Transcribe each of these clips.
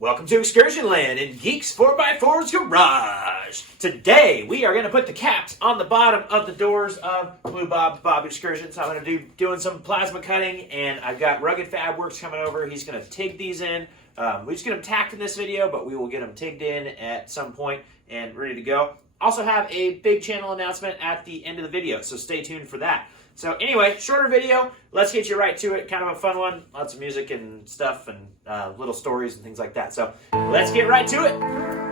Welcome to Excursion Land in Geeks 4x4's garage. Today we are going to put the caps on the bottom of the doors of Blue Bob's Bob Excursion. So I'm going to be doing some plasma cutting, and I've got Rugged Fab Works coming over. He's going to TIG these in. We just get them tacked in this video, but we will get them TIGged in at some point and ready to go. Also have a big channel announcement at the end of the video, so stay tuned for that. So anyway, shorter video, let's get you right to it. Kind of a fun one, lots of music and stuff and little stories and things like that. So let's get right to it.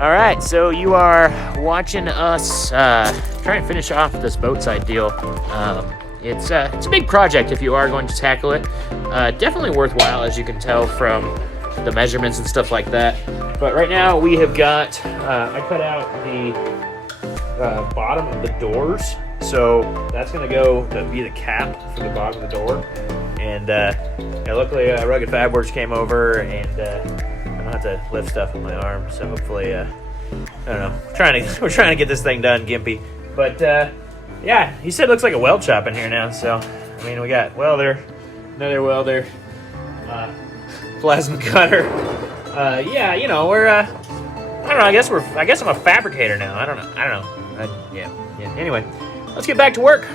Alright, so you are watching us try and finish off this Boatside deal. It's a big project if you are going to tackle it. Definitely worthwhile, as you can tell from the measurements and stuff like that. But right now we have got, I cut out the bottom of the doors. So that's going to go to be the cap for the bottom of the door. And yeah, luckily Rugged Fab Works came over, and I don't have to lift stuff with my arm, so hopefully, I don't know, we're trying to get this thing done, Gimpy. But, yeah, he said it looks like a weld shop in here now, so, I mean, we got welder, another welder, plasma cutter. Yeah, you know, we're, I don't know, I guess I'm a fabricator now, I don't know, yeah, anyway, let's get back to work.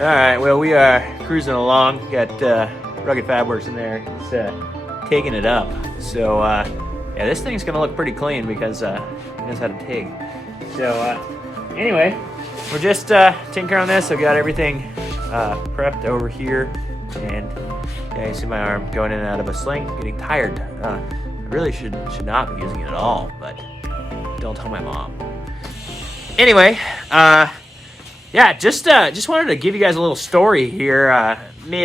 Alright, well, we are cruising along. Got Rugged Fab Works in there. He's taking it up. So, yeah, this thing's going to look pretty clean because he knows how to TIG. So, anyway, we're just tinkering on this. I've got everything prepped over here. And, yeah, you see my arm going in and out of a sling, getting tired. I really should not be using it at all, but don't tell my mom. Anyway, yeah, just wanted to give you guys a little story here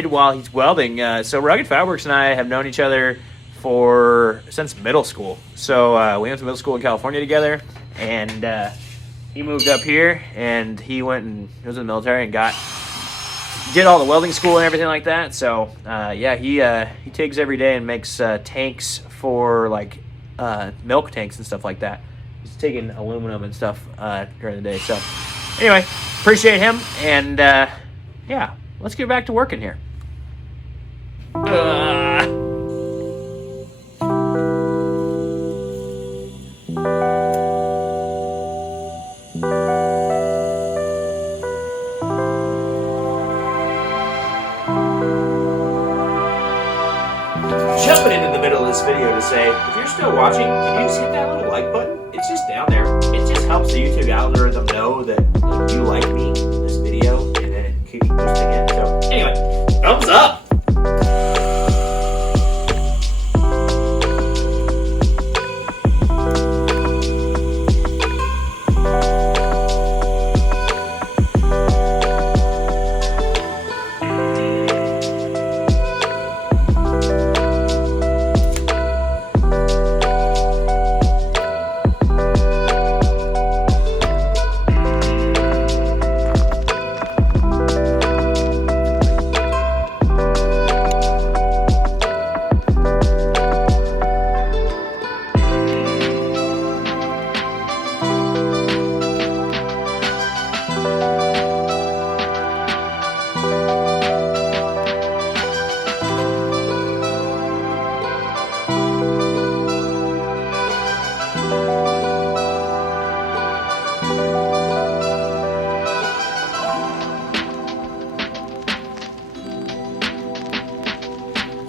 while he's welding. So Rugged Fab Works and I have known each other since middle school. So we went to middle school in California together, and he moved up here, and he was in the military and did all the welding school and everything like that. So yeah, he TIGs every day and makes tanks for like milk tanks and stuff like that. He's taking aluminum and stuff during the day. So anyway, appreciate him, and yeah, let's get back to working here. Jumping into the middle of this video to say, if you're still watching, can you just hit that little like button? It's just down there. It just helps the YouTube algorithm know that you like me in this video, and then it keeps boosting it. So anyway, thumbs up!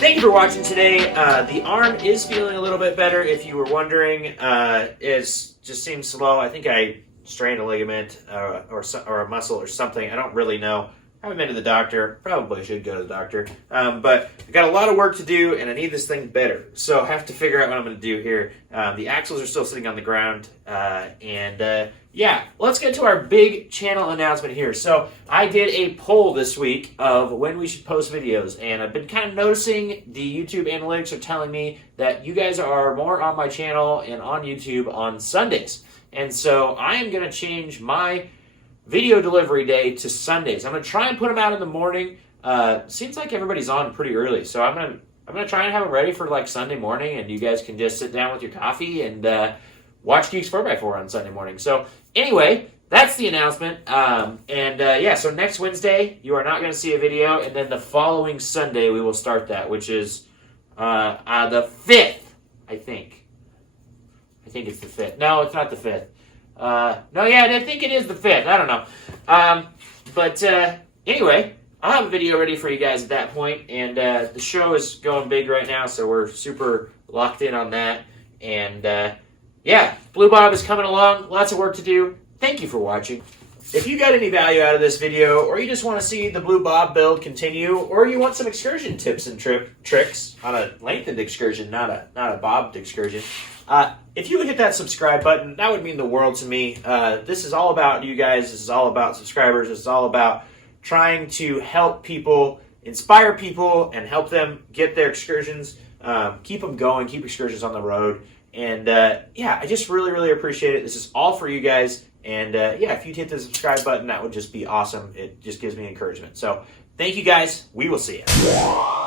thank you for watching today. The arm is feeling a little bit better. If you were wondering, it just seems slow. I think I strained a ligament or a muscle or something. I don't really know. I haven't been to the doctor. Probably should go to the doctor. But I got a lot of work to do, and I need this thing better. So I have to figure out what I'm going to do here. The axles are still sitting on the ground. Yeah, let's get to our big channel announcement here. So I did a poll this week of when we should post videos, and I've been kind of noticing the YouTube analytics are telling me that you guys are more on my channel and on YouTube on Sundays. And so I am going to change my video delivery day to Sundays. I'm going to try and put them out in the morning. Seems like everybody's on pretty early, so I'm gonna try and have them ready for like Sunday morning, and you guys can just sit down with your coffee and watch Geeks 4x4 on Sunday morning. So anyway, that's the announcement. Yeah, so next Wednesday you are not going to see a video, and then the following Sunday we will start that, which is the 5th, I think. I think it's the 5th. No, it's not the 5th. No, yeah, I think it is the 5th. I don't know. Anyway, I'll have a video ready for you guys at that point, and the show is going big right now, so we're super locked in on that. And yeah, Blue Bob is coming along. Lots of work to do. Thank you for watching. If you got any value out of this video, or you just want to see the Blue Bob build continue, or you want some excursion tips and tricks on a lengthened excursion, not a bobbed excursion, if you would hit that subscribe button, that would mean the world to me. This is all about you guys. This is all about subscribers. This is all about trying to help people, inspire people, and help them get their excursions, keep them going, keep excursions on the road. And yeah, I just really, really appreciate it. This is all for you guys. And yeah, if you'd hit the subscribe button, that would just be awesome. It just gives me encouragement. So thank you guys. We will see you.